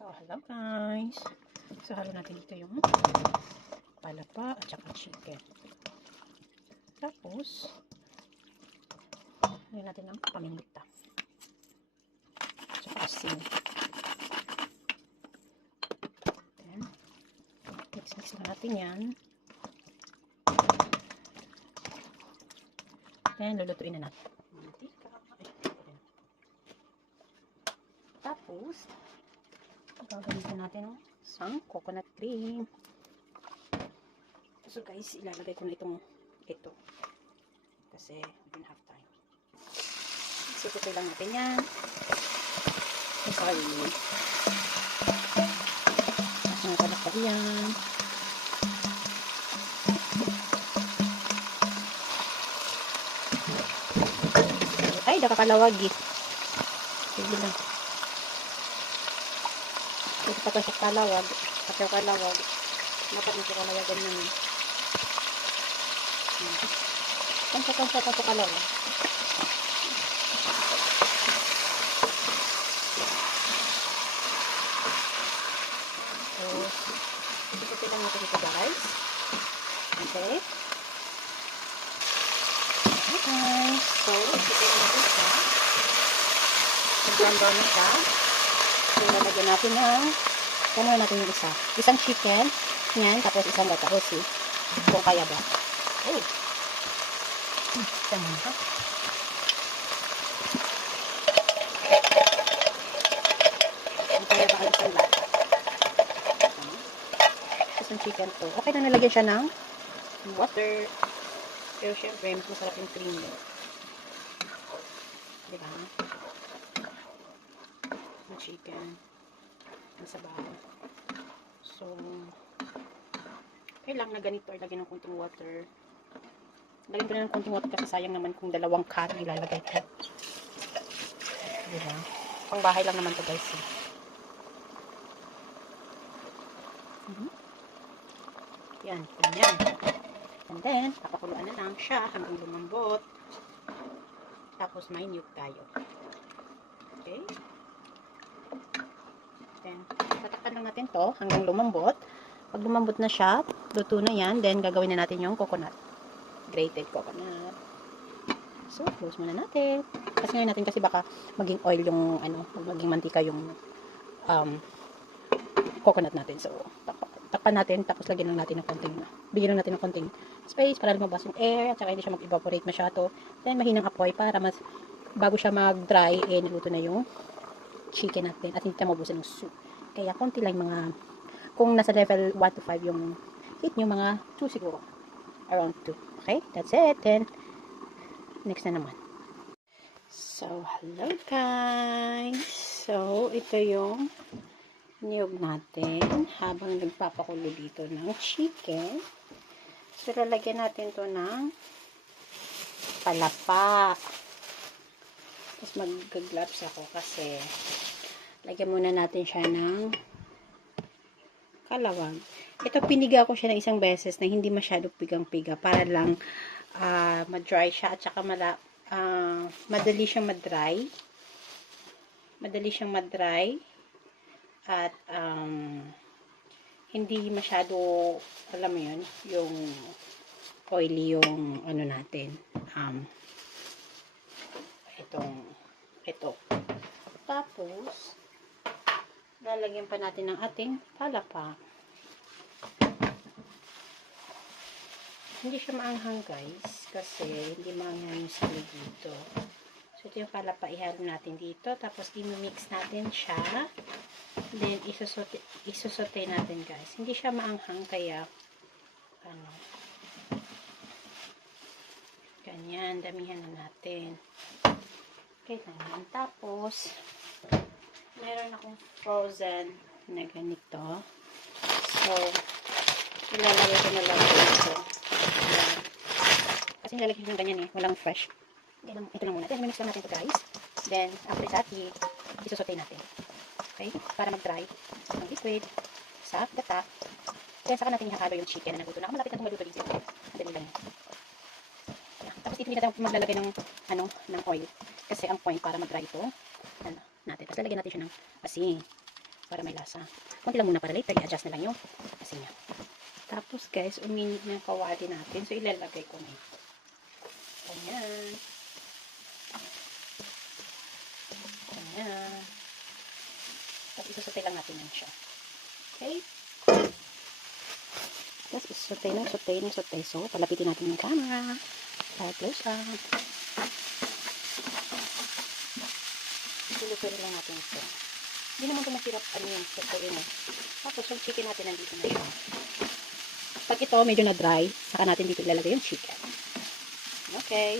So, hello guys. So, halo natin dito yung palapa at saka chicken. Tapos, halo natin ng paminta. At saka asin. Then, mix na natin yan. Then, lulutuin na natin. Tapos, gagamitin natin isang coconut cream. So guys, ilalagay ko na ito. Kasi we don't have time. So, tutoy lang natin yan. Sorry. Kasi nga palakpag yan. Ay, nakakalawag eh. Sige lang. Ito pa siya kalawag. Kapag kalawag, dapat nito kalawagan naman. Kansa ito kalawag. So, ito lang natin ito guys. Okay. Okay. So, ito lang natin siya. Sobrang brown na siya. So, lalagyan natin ng kano natin yung isa. Isang chicken. Yan. Tapos isang gata. O si. Kung kaya ba. Oh. Isang muna. Kung kaya ba ang isang gata. Isang chicken to. Okay na nalagyan siya ng water. Pero syempre, mas masarap yung cream. Diba? Chicken ang sabaw. So, kailangan na ganito lagyan ng konting water. Lagyan ko na ng konting water kasi sayang naman kung dalawang can ilalagay ko. Diba? Pang bahay lang naman to guys. Yan. Yan. And then, papakuluan na lang siya hanggang lumambot. Tapos may niyog tayo. Okay? Then, tatakpan lang natin to hanggang lumambot. Pag lumambot na siya, luto na yan. Then, gagawin na natin yung coconut. Grated coconut. So, close muna natin. Kasi ngayon natin kasi baka maging oil yung, maging mantika yung coconut natin. So, takpan natin. Tapos, lagyan lang natin ng konting, bigyan lang natin ng konting space para lumabas yung air. At saka hindi siya mag-evaporate masyado. Then, mahinang apoy para mas, bago siya mag-dry, niluto na yung chicken natin at hindi tayo mabusan ng soup. Kaya konti lang mga, kung nasa level 1 to 5 yung heat nyo, mga 2 siguro. Around 2. Okay? That's it. Then, next na naman. So, hello guys. So, ito yung niyog natin habang nagpapakulo dito ng chicken. So, lalagyan natin to ng palapa. Tapos mag-gloves ako kasi lagyan muna natin siya ng kalawag. Ito piniga ko siya ng isang beses na hindi masyado pigang-piga para lang ma-dry siya at saka madali siyang ma-dry. Madali siyang ma-dry at hindi masyado, alam mo yun, yung oily yung natin. Ito. Tapos, lalagyan pa natin ng ating palapa. Hindi siya maanghang guys, kasi hindi maanghang yung sili dito. So, ito yung palapa, ihalo natin dito. Tapos, i-mix natin siya. Then, isusote natin guys. Hindi siya maanghang, kaya, ganyan, damihan na natin. Okay, ganyan. Tapos, meron akong frozen na ganito. So, ilalagay ko na lang ito. Kasi nilalagay ko ng ganyan walang fresh. Ito lang muna. Then, mix lang natin ito guys. Then, after that, isusote natin. Okay? Para mag-dry ng liquid sa gata. Then, saka natin ihahalo yung chicken na naguto na. Malapit na itong maluto dito. Dali lang. Tapos, dito hindi natin maglalagay ng oil. Kasi ang point para mag-dry ito, natin. Tapos lalagyan natin siya ng asin. para may lasa. Kunti lang muna para later, i-adjust na lang yung asin niya. Tapos guys, uminit na yung kawali natin. So, ilalagay ko na ito. Ganyan. Ganyan. Tapos, isusutay lang natin yan siya. Okay? Tapos, isusutay ng sutay. So, palapitin natin yung camera. Para close up. Sulutuin lang natin ito. Hindi naman ito masirap sutuin eh. Tapos, yung chicken natin nandito na siya. Pag ito medyo na dry, saka natin dito ilalagay yung chicken. Okay.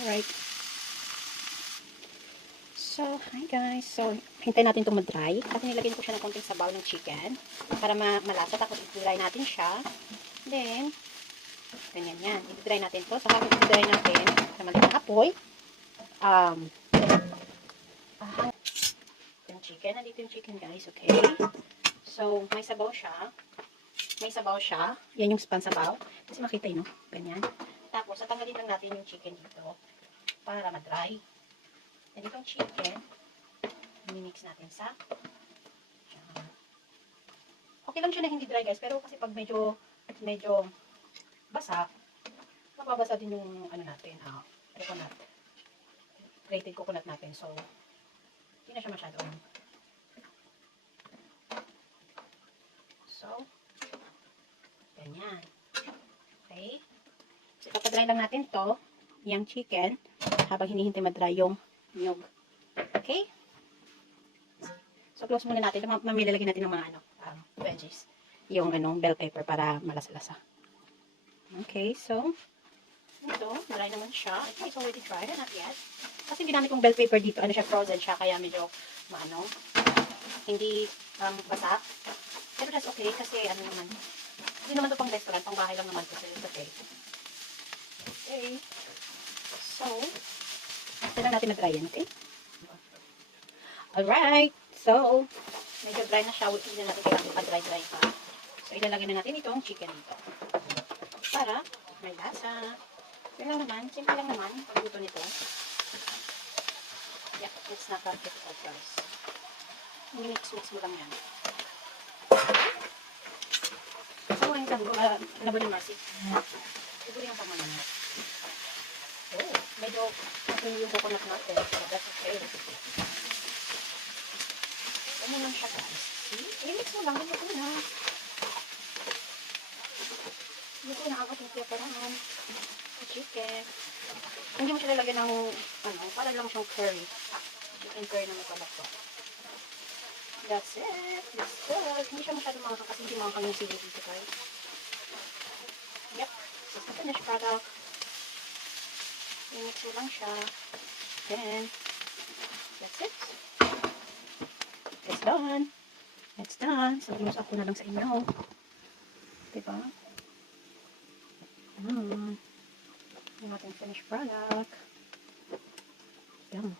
Alright. So, hi guys. So, hintayin natin itong mag-dry. Kasi nilagyan ko siya ng konting sabaw ng chicken para malasa. Tapos, i-dry natin siya. Then, ganyan yan. I-dry natin to. So, habang i-dry natin sa maliit na apoy, yung chicken. Nandito yung chicken guys. Okay. So, may sabaw siya. Yan yung pansabaw. Kasi makita yun, no? Ganyan. Tapos, tatanggalin lang natin yung chicken dito para ma-dry. And itong chicken, mimix natin sa okay lang siya na hindi dry guys. Pero kasi pag medyo basa, mababasa din yung ano natin, coconut. Grated coconut natin. So, hindi na siya masyadong. So, ganyan. Okay. So, papadry lang natin to, yung chicken, habang hinihintay madry yung nyog. Okay? So, close muna natin. Mamilalagay natin ng mga veggies. Yung bell pepper para malasa-lasa. Okay, so, ito, dry naman siya. I think it's already dry, not yet. Kasi ginamit kong bell pepper dito, siya, frozen siya, kaya medyo, hindi basa. Pero that's okay, kasi naman, hindi naman ito pang restaurant, pang bahay lang naman ito, so it's okay. Okay. So, after lang natin mag-dry yan, okay? Alright. So, medyo dry na siya. Hindi na natin kailangan pa-dry pa. So, ilalagay na natin itong chicken dito. Para may lasa. Yun lang naman. Simple lang naman. Pagluto nito. Yeah, it's not that difficult, guys. Mix mo lang yan. So, ngayon lang, labo ni Marcy. Siguro yung pamanan. Oh, medyo matindi yung coconut natin. So, that's okay. Ano lang siya, guys. See? I-mix mo lang. Luto na. Luto na ang ating pepperan. Chicken. Hindi mo siya lalagyan ng, para lang siyang curry. Chicken curry na magpalako. That's it. It's good. Hindi siya masyadong mga kasi hindi mga kanyang sili dito, guys. Yep. This is the finished product. I-mix mo lang siya. Then, that's it. It's done. It's done. So, close up ko na lang sa inyo. Diba? Yung ating finished product. Yum.